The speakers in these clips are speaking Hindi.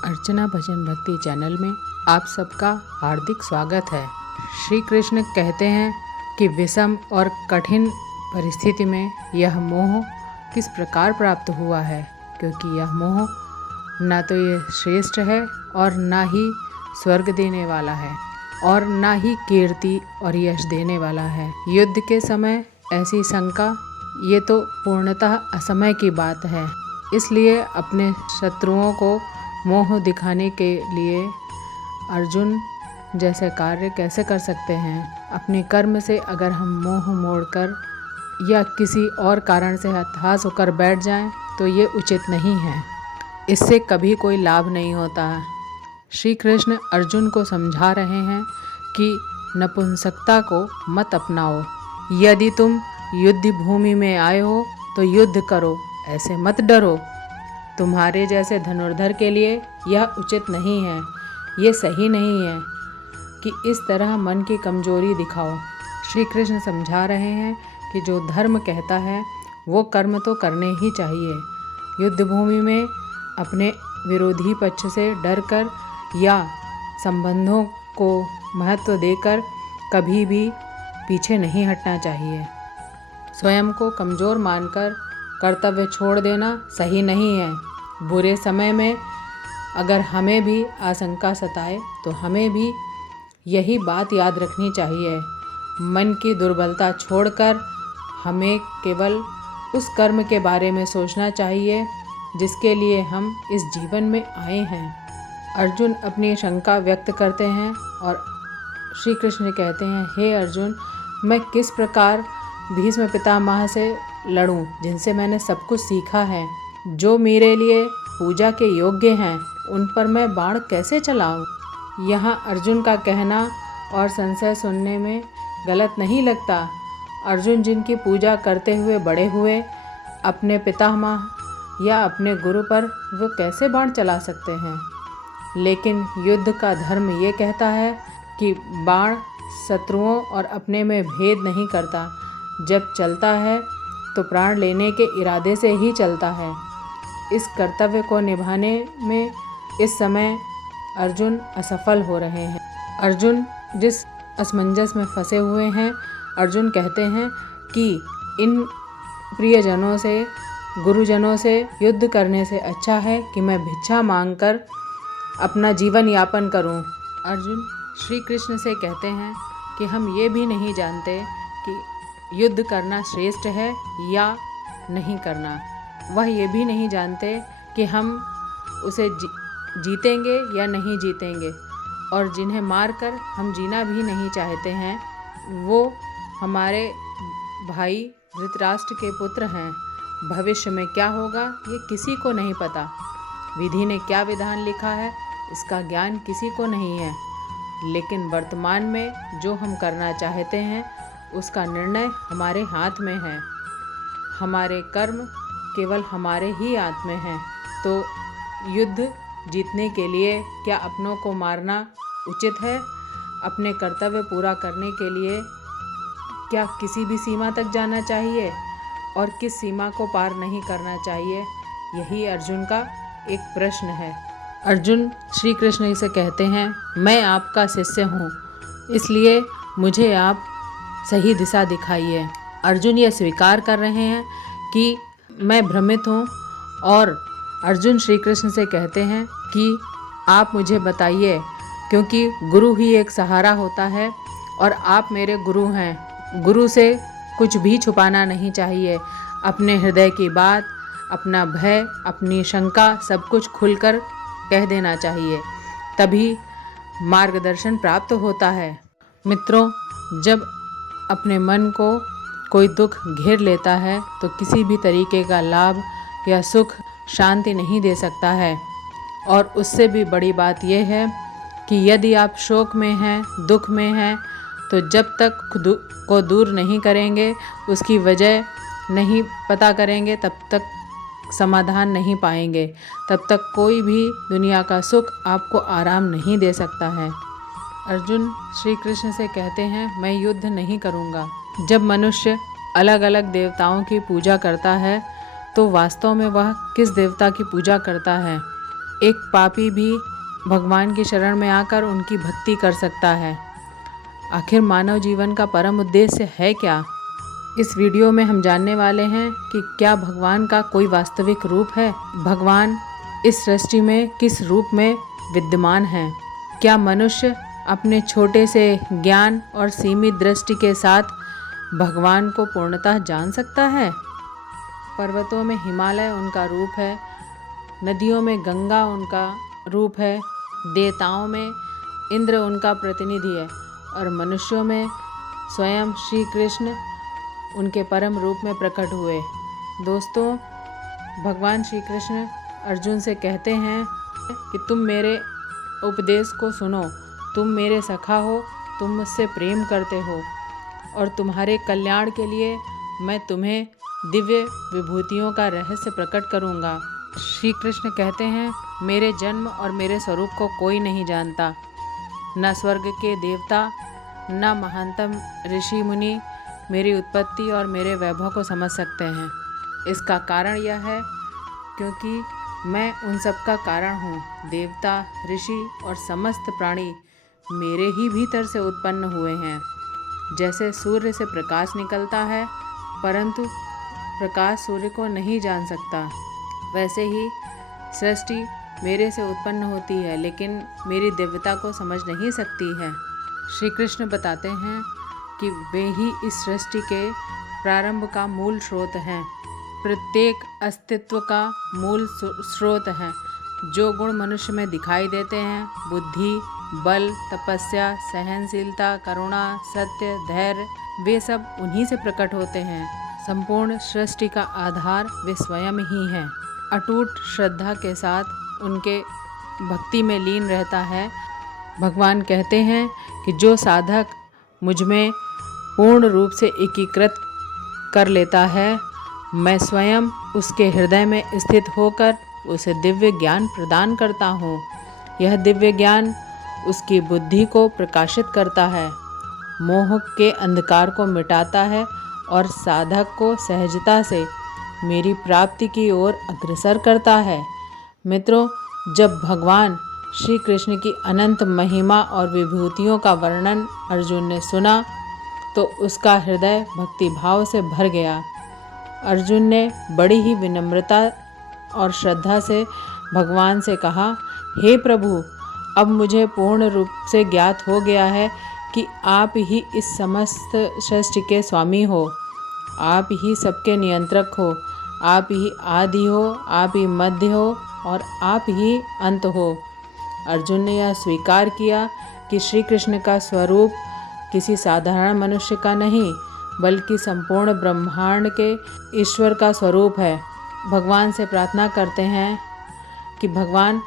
अर्चना भजन भक्ति चैनल में आप सबका हार्दिक स्वागत है। श्री कृष्ण कहते हैं कि विषम और कठिन परिस्थिति में यह मोह किस प्रकार प्राप्त हुआ है, क्योंकि यह मोह ना तो ये श्रेष्ठ है और ना ही स्वर्ग देने वाला है और ना ही कीर्ति और यश देने वाला है। युद्ध के समय ऐसी शंका ये तो पूर्णतः असमय की बात है। इसलिए अपने शत्रुओं को मोह दिखाने के लिए अर्जुन जैसे कार्य कैसे कर सकते हैं। अपने कर्म से अगर हम मोह मोड़कर या किसी और कारण से हताश होकर बैठ जाएं तो ये उचित नहीं है। इससे कभी कोई लाभ नहीं होता। श्री कृष्ण अर्जुन को समझा रहे हैं कि नपुंसकता को मत अपनाओ। यदि तुम युद्ध भूमि में आए हो तो युद्ध करो, ऐसे मत डरो। तुम्हारे जैसे धनुर्धर के लिए यह उचित नहीं है, ये सही नहीं है कि इस तरह मन की कमजोरी दिखाओ। श्री कृष्ण समझा रहे हैं कि जो धर्म कहता है वो कर्म तो करने ही चाहिए। युद्ध भूमि में अपने विरोधी पक्ष से डरकर या संबंधों को महत्व देकर कभी भी पीछे नहीं हटना चाहिए। स्वयं को कमज़ोर मानकर कर्तव्य छोड़ देना सही नहीं है। बुरे समय में अगर हमें भी आशंका सताए तो हमें भी यही बात याद रखनी चाहिए। मन की दुर्बलता छोड़कर हमें केवल उस कर्म के बारे में सोचना चाहिए जिसके लिए हम इस जीवन में आए हैं। अर्जुन अपनी शंका व्यक्त करते हैं और श्री कृष्ण कहते हैं, हे अर्जुन, मैं किस प्रकार भीष्म पितामह से लड़ूं जिनसे मैंने सब कुछ सीखा है। जो मेरे लिए पूजा के योग्य हैं उन पर मैं बाण कैसे चलाऊं। यहाँ अर्जुन का कहना और संशय सुनने में गलत नहीं लगता। अर्जुन जिनकी पूजा करते हुए बड़े हुए, अपने पितामह या अपने गुरु पर वो कैसे बाण चला सकते हैं। लेकिन युद्ध का धर्म ये कहता है कि बाण शत्रुओं और अपने में भेद नहीं करता। जब चलता है तो प्राण लेने के इरादे से ही चलता है। इस कर्तव्य को निभाने में इस समय अर्जुन असफल हो रहे हैं। अर्जुन जिस असमंजस में फंसे हुए हैं, अर्जुन कहते हैं कि इन प्रियजनों से, गुरुजनों से युद्ध करने से अच्छा है कि मैं भिक्षा मांगकर अपना जीवन यापन करूं। अर्जुन श्री कृष्ण से कहते हैं कि हम ये भी नहीं जानते कि युद्ध करना श्रेष्ठ है या नहीं करना। वह ये भी नहीं जानते कि हम उसे जीतेंगे या नहीं जीतेंगे, और जिन्हें मारकर हम जीना भी नहीं चाहते हैं वो हमारे भाई धृतराष्ट्र के पुत्र हैं। भविष्य में क्या होगा ये किसी को नहीं पता। विधि ने क्या विधान लिखा है इसका ज्ञान किसी को नहीं है। लेकिन वर्तमान में जो हम करना चाहते हैं उसका निर्णय हमारे हाथ में है। हमारे कर्म केवल हमारे ही हाथ में हैं। तो युद्ध जीतने के लिए क्या अपनों को मारना उचित है? अपने कर्तव्य पूरा करने के लिए क्या किसी भी सीमा तक जाना चाहिए और किस सीमा को पार नहीं करना चाहिए? यही अर्जुन का एक प्रश्न है। अर्जुन श्री कृष्ण से कहते हैं, मैं आपका शिष्य हूँ, इसलिए मुझे आप सही दिशा दिखाइए। अर्जुन ये स्वीकार कर रहे हैं कि मैं भ्रमित हूँ और अर्जुन श्री कृष्ण से कहते हैं कि आप मुझे बताइए, क्योंकि गुरु ही एक सहारा होता है और आप मेरे गुरु हैं। गुरु से कुछ भी छुपाना नहीं चाहिए। अपने हृदय की बात, अपना भय, अपनी शंका सब कुछ खुलकर कह देना चाहिए, तभी मार्गदर्शन प्राप्त होता है। मित्रों, जब अपने मन को कोई दुख घेर लेता है तो किसी भी तरीके का लाभ या सुख शांति नहीं दे सकता है। और उससे भी बड़ी बात यह है कि यदि आप शोक में हैं, दुख में हैं, तो जब तक खुद को दूर नहीं करेंगे, उसकी वजह नहीं पता करेंगे, तब तक समाधान नहीं पाएंगे। तब तक कोई भी दुनिया का सुख आपको आराम नहीं दे सकता है। अर्जुन श्री कृष्ण से कहते हैं, मैं युद्ध नहीं करूँगा। जब मनुष्य अलग अलग देवताओं की पूजा करता है तो वास्तव में वह किस देवता की पूजा करता है? एक पापी भी भगवान की शरण में आकर उनकी भक्ति कर सकता है। आखिर मानव जीवन का परम उद्देश्य है क्या? इस वीडियो में हम जानने वाले हैं कि क्या भगवान का कोई वास्तविक रूप है? भगवान इस सृष्टि में किस रूप में विद्यमान हैं? क्या मनुष्य अपने छोटे से ज्ञान और सीमित दृष्टि के साथ भगवान को पूर्णतः जान सकता है? पर्वतों में हिमालय उनका रूप है, नदियों में गंगा उनका रूप है, देवताओं में इंद्र उनका प्रतिनिधि है और मनुष्यों में स्वयं श्री कृष्ण उनके परम रूप में प्रकट हुए। दोस्तों, भगवान श्री कृष्ण अर्जुन से कहते हैं कि तुम मेरे उपदेश को सुनो, तुम मेरे सखा हो, तुम मुझसे प्रेम करते हो और तुम्हारे कल्याण के लिए मैं तुम्हें दिव्य विभूतियों का रहस्य प्रकट करूँगा। श्री कृष्ण कहते हैं, मेरे जन्म और मेरे स्वरूप को कोई नहीं जानता। न स्वर्ग के देवता न महानतम ऋषि मुनि मेरी उत्पत्ति और मेरे वैभव को समझ सकते हैं। इसका कारण यह है क्योंकि मैं उन सब का कारण हूँ। देवता, ऋषि और समस्त प्राणी मेरे ही भीतर से उत्पन्न हुए हैं। जैसे सूर्य से प्रकाश निकलता है परंतु प्रकाश सूर्य को नहीं जान सकता, वैसे ही सृष्टि मेरे से उत्पन्न होती है लेकिन मेरी दिव्यता को समझ नहीं सकती है। श्री कृष्ण बताते हैं कि वे ही इस सृष्टि के प्रारंभ का मूल स्रोत हैं, प्रत्येक अस्तित्व का मूल स्रोत हैं। जो गुण मनुष्य में दिखाई देते हैं, बुद्धि, बल, तपस्या, सहनशीलता, करुणा, सत्य, धैर्य, वे सब उन्हीं से प्रकट होते हैं। संपूर्ण सृष्टि का आधार वे स्वयं ही हैं। अटूट श्रद्धा के साथ उनके भक्ति में लीन रहता है। भगवान कहते हैं कि जो साधक मुझ में पूर्ण रूप से एकीकृत कर लेता है, मैं स्वयं उसके हृदय में स्थित होकर उसे दिव्य ज्ञान प्रदान करता हूँ। यह दिव्य ज्ञान उसकी बुद्धि को प्रकाशित करता है, मोह के अंधकार को मिटाता है और साधक को सहजता से मेरी प्राप्ति की ओर अग्रसर करता है। मित्रों, जब भगवान श्री कृष्ण की अनंत महिमा और विभूतियों का वर्णन अर्जुन ने सुना तो उसका हृदय भक्ति भाव से भर गया। अर्जुन ने बड़ी ही विनम्रता और श्रद्धा से भगवान से कहा, हे प्रभु, अब मुझे पूर्ण रूप से ज्ञात हो गया है कि आप ही इस समस्त सृष्टि के स्वामी हो, आप ही सबके नियंत्रक हो, आप ही आदि हो, आप ही मध्य हो और आप ही अंत हो। अर्जुन ने यह स्वीकार किया कि श्री कृष्ण का स्वरूप किसी साधारण मनुष्य का नहीं बल्कि संपूर्ण ब्रह्मांड के ईश्वर का स्वरूप है। भगवान से प्रार्थना करते हैं कि भगवान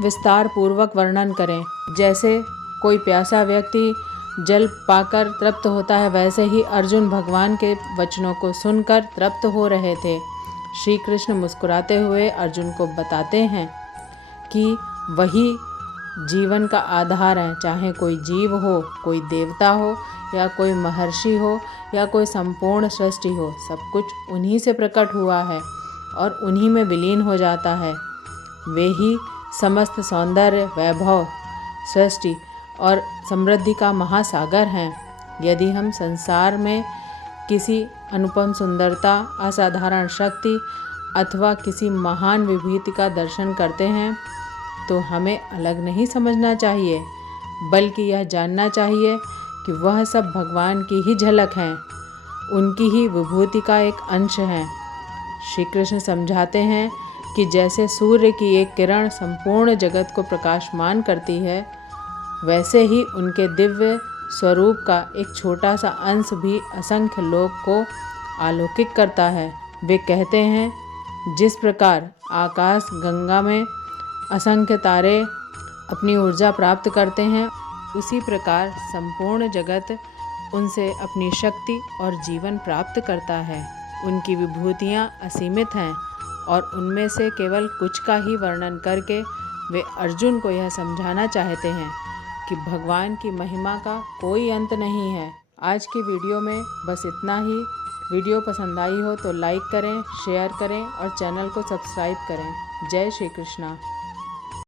विस्तार पूर्वक वर्णन करें। जैसे कोई प्यासा व्यक्ति जल पाकर तृप्त होता है, वैसे ही अर्जुन भगवान के वचनों को सुनकर तृप्त हो रहे थे। श्री कृष्ण मुस्कुराते हुए अर्जुन को बताते हैं कि वही जीवन का आधार है। चाहे कोई जीव हो, कोई देवता हो या कोई महर्षि हो या कोई संपूर्ण सृष्टि हो, सब कुछ उन्हीं से प्रकट हुआ है और उन्हीं में विलीन हो जाता है। वे ही समस्त सौंदर्य, वैभव, सृष्टि और समृद्धि का महासागर हैं। यदि हम संसार में किसी अनुपम सुंदरता, असाधारण शक्ति अथवा किसी महान विभूति का दर्शन करते हैं तो हमें अलग नहीं समझना चाहिए बल्कि यह जानना चाहिए कि वह सब भगवान की ही झलक हैं, उनकी ही विभूति का एक अंश हैं। श्री कृष्ण समझाते हैं कि जैसे सूर्य की एक किरण संपूर्ण जगत को प्रकाशमान करती है, वैसे ही उनके दिव्य स्वरूप का एक छोटा सा अंश भी असंख्य लोक को आलोकित करता है। वे कहते हैं, जिस प्रकार आकाश गंगा में असंख्य तारे अपनी ऊर्जा प्राप्त करते हैं, उसी प्रकार संपूर्ण जगत उनसे अपनी शक्ति और जीवन प्राप्त करता है। उनकी विभूतियाँ असीमित हैं और उनमें से केवल कुछ का ही वर्णन करके वे अर्जुन को यह समझाना चाहते हैं कि भगवान की महिमा का कोई अंत नहीं है। आज की वीडियो में बस इतना ही। वीडियो पसंद आई हो तो लाइक करें, शेयर करें और चैनल को सब्सक्राइब करें। जय श्री कृष्णा।